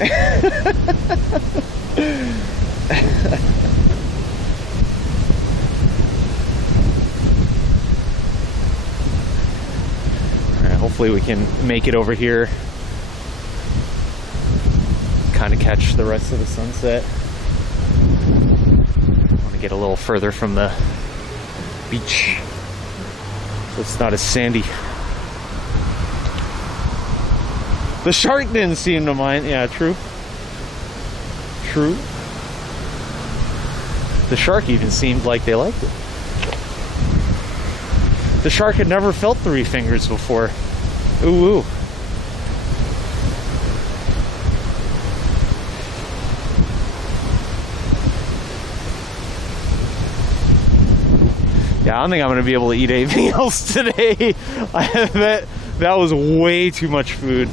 Alright, hopefully we can make it over here. Kind of catch the rest of the sunset. I want to get a little further from the beach so it's not as sandy. The shark didn't seem to mind. Yeah, true. True. The shark even seemed like they liked it. The shark had never felt 3 fingers before. Ooh, ooh. Yeah, I don't think I'm gonna be able to eat anything else today. That was way too much food.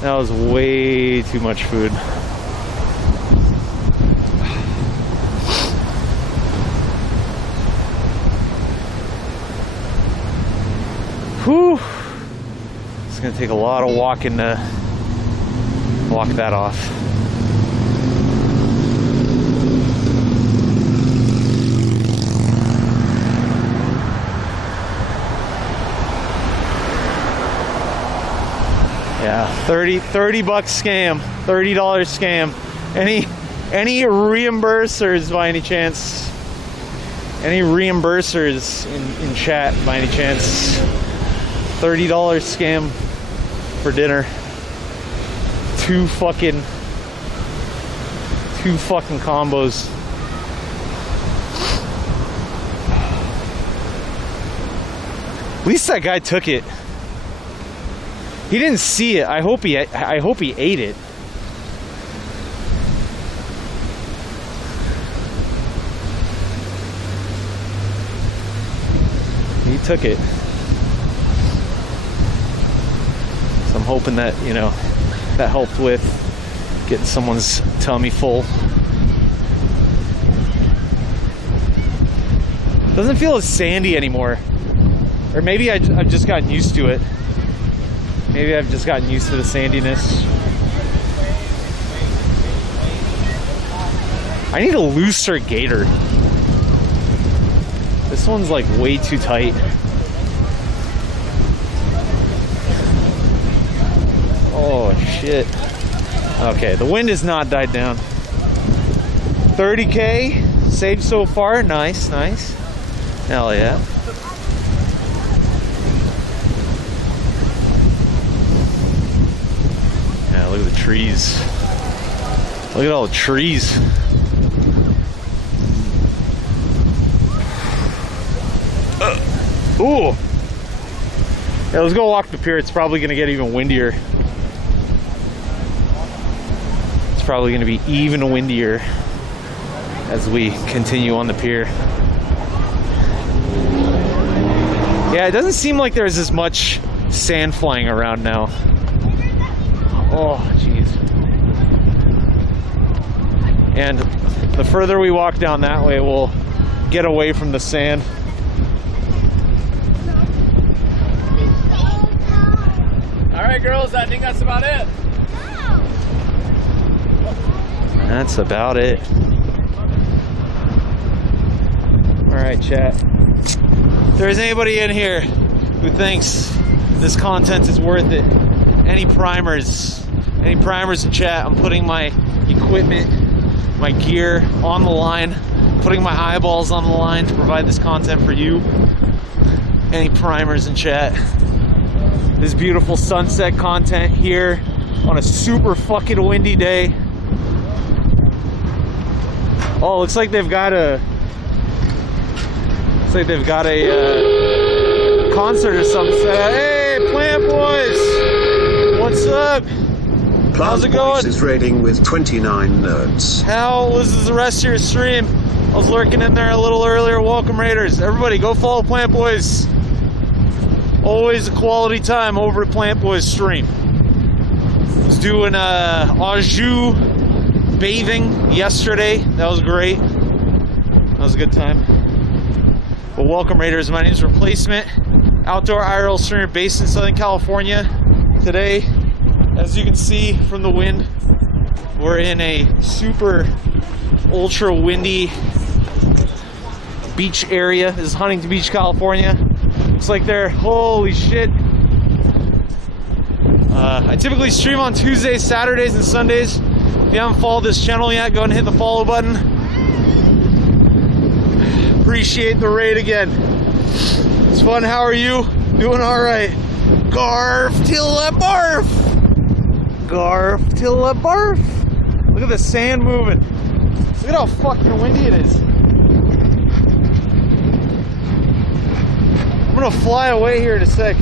That was way too much food. Whew. It's gonna take a lot of walking to walk that off. Yeah, 30 bucks scam, $30 scam. Any reimbursers by any chance? Any reimbursers in chat by any chance? $30 scam for dinner. Two fucking combos. At least that guy took it. He didn't see it. I hope he ate it. He took it. So I'm hoping that, you know, that helped with getting someone's tummy full. Doesn't feel as sandy anymore. Or maybe I've just gotten used to it. Maybe I've just gotten used to the sandiness. I need a looser gaiter. This one's like way too tight. Oh shit. Okay, the wind has not died down. 30K saved so far. Nice, nice. Hell yeah. Yeah, look at the trees. Look at all the trees. Ooh. Yeah, let's go walk the pier. It's probably gonna get even windier. It's probably gonna be even windier as we continue on the pier. Yeah, it doesn't seem like there's as much sand flying around now. Oh, jeez. And the further we walk down that way, we'll get away from the sand. All right, girls, I think that's about it. That's about it. All right, chat. If there's anybody in here who thinks this content is worth it, any primers in chat, I'm putting my equipment, my gear on the line, putting my eyeballs on the line to provide this content for you. Any primers in chat? This beautiful sunset content here on a super fucking windy day. Oh, looks like they've got a concert or something set up. Hey, Plant Boys! What's up? How's it going? Is rating with 29 nerds. How was the rest of your stream? I was lurking in there a little earlier. Welcome, Raiders. Everybody, go follow Plant Boys. Always a quality time over at Plant Boys stream. I was doing Au bathing yesterday. That was great. That was a good time. Well, welcome, Raiders. My name is Replacement. Outdoor IRL streamer based in Southern California. Today, As you can see from the wind, we're in a super ultra windy beach area. This is Huntington Beach, California. Looks like they're, holy shit. I typically stream on Tuesdays, Saturdays, and Sundays. If you haven't followed this channel yet, go ahead and hit the follow button. Appreciate the raid again. It's fun. How are you? Doing all right. Garf till I barf. Garf till I barf. Look at the sand moving. Look at how fucking windy it is. I'm gonna fly away here in a sec.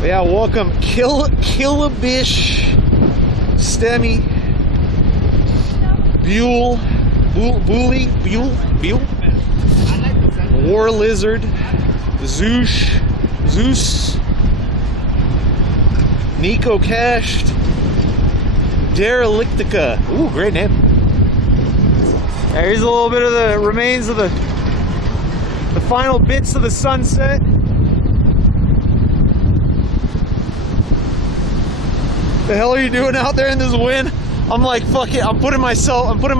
But yeah, welcome. Kill a bish. Stemmy. Buell. Buell. War Lizard. Zeus. Nico Cashed. Derelictica. Ooh, great name. Yeah, here's a little bit of the remains of the final bits of the sunset. The hell are you doing out there in this wind? I'm like, fuck it. I'm putting my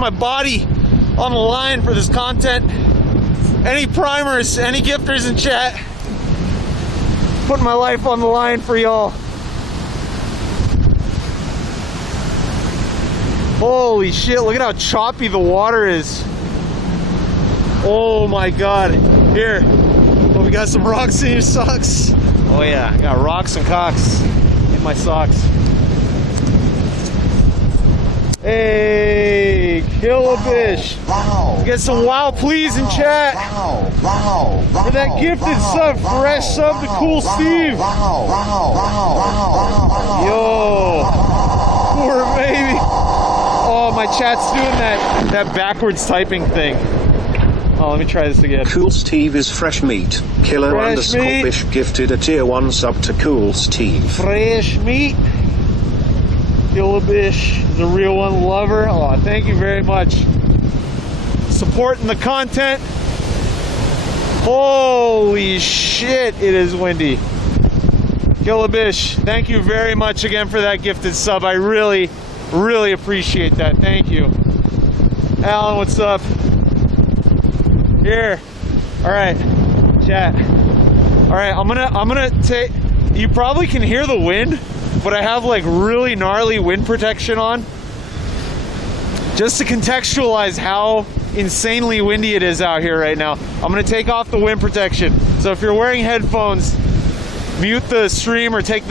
body on the line for this content. Any primers, any gifters in chat? Putting my life on the line for y'all. Holy shit, look at how choppy the water is. Oh my god. Here, oh, we got some rocks in your socks. Oh yeah, I got rocks and cocks in my socks. Hey, kill a fish. Wow. Get some wow please in chat. Wow. For that gifted sub, fresh sub to Cool Steve. Yo, poor baby. Oh, my chat's doing that backwards typing thing. Oh, let me try this again. Cool Steve is fresh meat. Killer Fresh underscore meat. Bish gifted a tier 1 sub to Cool Steve. Fresh meat. Killabish is a real one. Lover. Oh, thank you very much. Supporting the content. Holy shit, it is windy. Killabish, thank you very much again for that gifted sub. I really appreciate that. Thank you. Alan, what's up? Here. All right, chat. All right, I'm gonna take. You probably can hear the wind, but I have like really gnarly wind protection on, just to contextualize how insanely windy it is out here right now. I'm gonna take off the wind protection. So if you're wearing headphones, mute the stream or take them